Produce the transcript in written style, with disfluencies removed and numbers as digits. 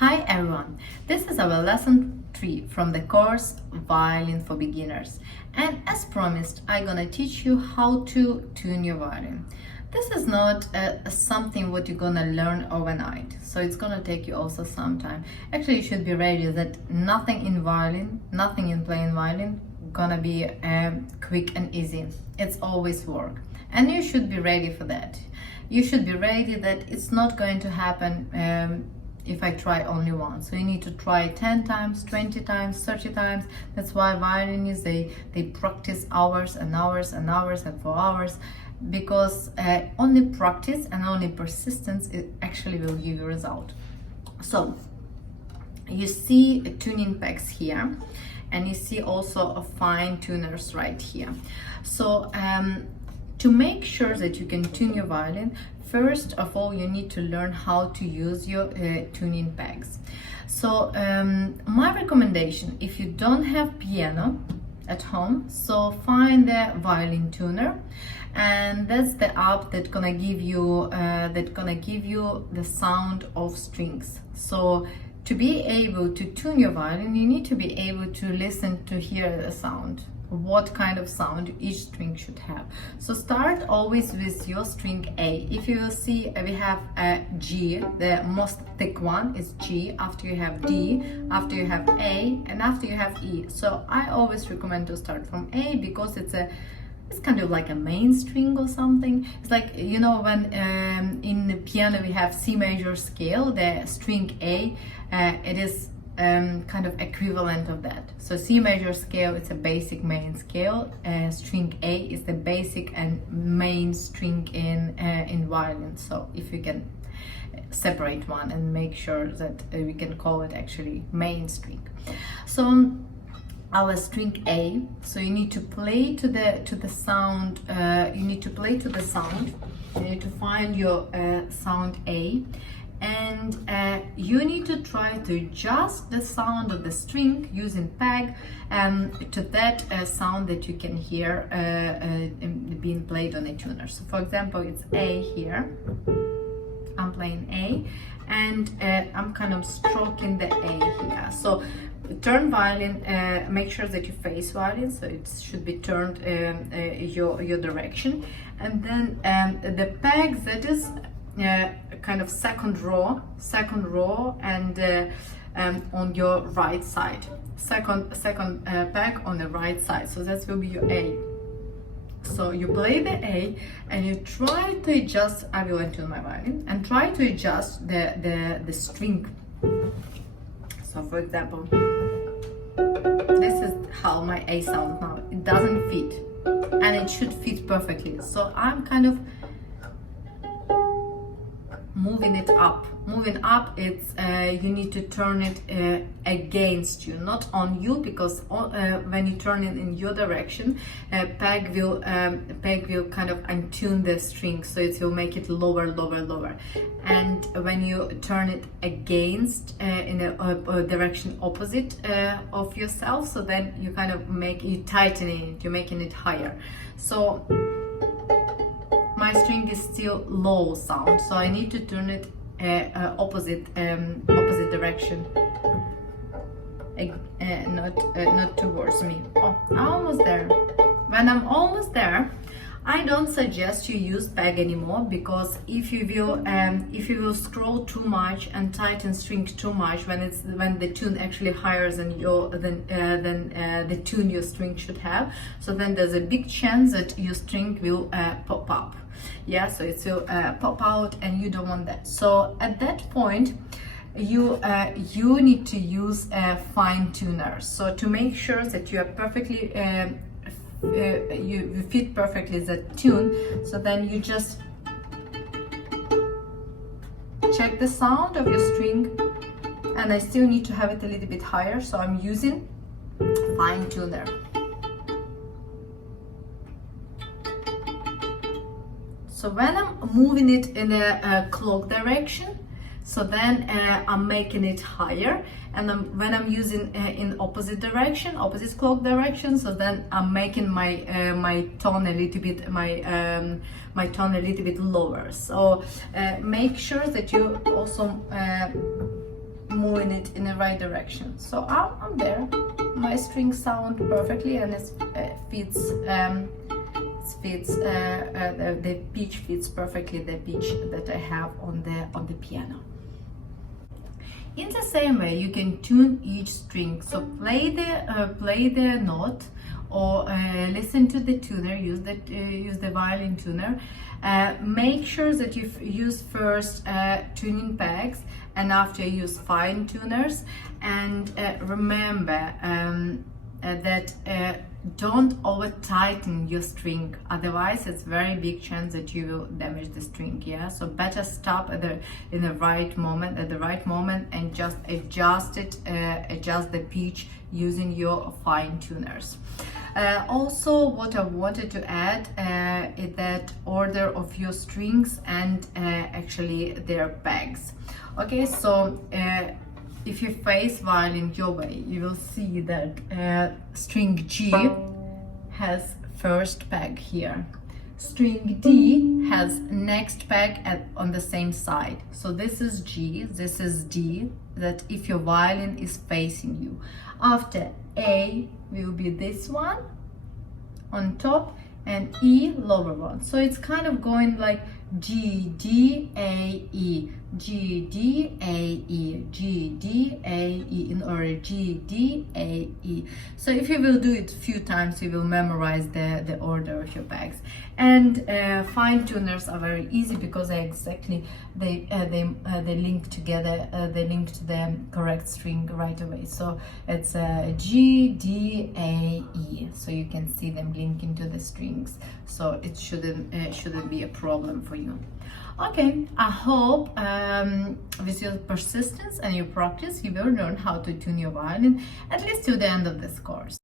Hi everyone, this is our lesson 3 from the course Violin for Beginners, and as promised I'm gonna teach you how to tune your violin. This is not something what you're gonna learn overnight, so it's gonna take you also some time. Actually, you should be ready that nothing in playing violin gonna be quick and easy. It's always work, and you should be ready for that. You should be ready that it's not going to happen if I try only once. So you need to try 10 times, 20 times, 30 times. That's why violinists, they practice hours and hours and hours and for hours, because only practice and only persistence it actually will give you a result. So you see tuning pegs here, and you see also a fine tuners right here. So to make sure that you can tune your violin, first of all, you need to learn how to use your tuning pegs. So my recommendation, if you don't have piano at home, so find the violin tuner, and that's the app that's gonna give you the sound of strings. So to be able to tune your violin, you need to be able to listen to hear the sound, what kind of sound each string should have. So start always with your string A. If you will see, we have a G, the most thick one is G, after you have D, after you have A, and after you have E. So I always recommend to start from A, because it's kind of like a main string or something. It's like, you know, when in the piano we have C major scale, the string A, it is kind of equivalent of that. So C major scale, it's a basic main scale. String A is the basic and main string in violin. So if you can separate one and make sure that we can call it actually main string. So our string A, so you need to play to the sound. You need to play to the sound. You need to find your sound A, and you need to try to adjust the sound of the string using peg to that sound that you can hear being played on a tuner. So for example, it's A here. I'm playing A, and I'm kind of stroking the A here. So turn violin, make sure that you face violin, so it should be turned your direction, and then the peg that is kind of second row, and on your right side, second peg on the right side. So that will be your A. So you play the A and you try to adjust. I will tune my violin and try to adjust the string. So for example, this is how my A sounds now. It doesn't fit, and it should fit perfectly. So I'm kind of moving it up. Moving up, it's you need to turn it against you, not on you, because when you turn it in your direction, peg will kind of untune the string, so it will make it lower. And when you turn it against in a direction opposite of yourself, so then you kind of tightening it, you're making it higher. So my string is still low sound, so I need to turn it opposite direction, not towards me. Oh, I'm almost there. When I'm almost there, I don't suggest you use peg anymore, because if you will scroll too much and tighten string too much when the tune actually higher than the tune your string should have, so then there's a big chance that your string will pop up. Yeah, so it will pop out, and you don't want that. So at that point, you need to use a fine tuner. So to make sure that you are perfectly you fit perfectly the tune, so then you just check the sound of your string, and I still need to have it a little bit higher, so I'm using fine tuner. So when I'm moving it in a clock direction, so then I'm making it higher, and when I'm using in opposite direction, opposite clock direction, so then I'm making my tone a little bit lower. So make sure that you also moving it in the right direction. So I'm there. My strings sound perfectly, and it fits. The pitch fits perfectly the pitch that I have on the piano. In the same way, you can tune each string. So play the note, or listen to the tuner. Use the violin tuner. Make sure that you use first tuning pegs, and after use fine tuners. And remember that don't over tighten your string, otherwise it's very big chance that you will damage the string. Yeah, so better stop at the right moment, and just adjust the pitch using your fine tuners. Also, what I wanted to add is that order of your strings and actually their pegs. Okay, so if you face violin your way, you will see that string G has first peg here. String D has next peg on the same side. So this is G, this is D, that if your violin is facing you. After A will be this one on top, and E lower one. So it's kind of going like G, D, A, E, G, D, A, E, G, D, A, E, in order G, D, A, E. So if you will do it a few times, you will memorize the order of your pegs. And fine tuners are very easy because they link together, they link to the correct string right away. So it's G, D, A, E. So you can see them linking to the strings. So it shouldn't be a problem for you. Okay, I hope with your persistence and your practice, you will learn how to tune your violin at least to the end of this course.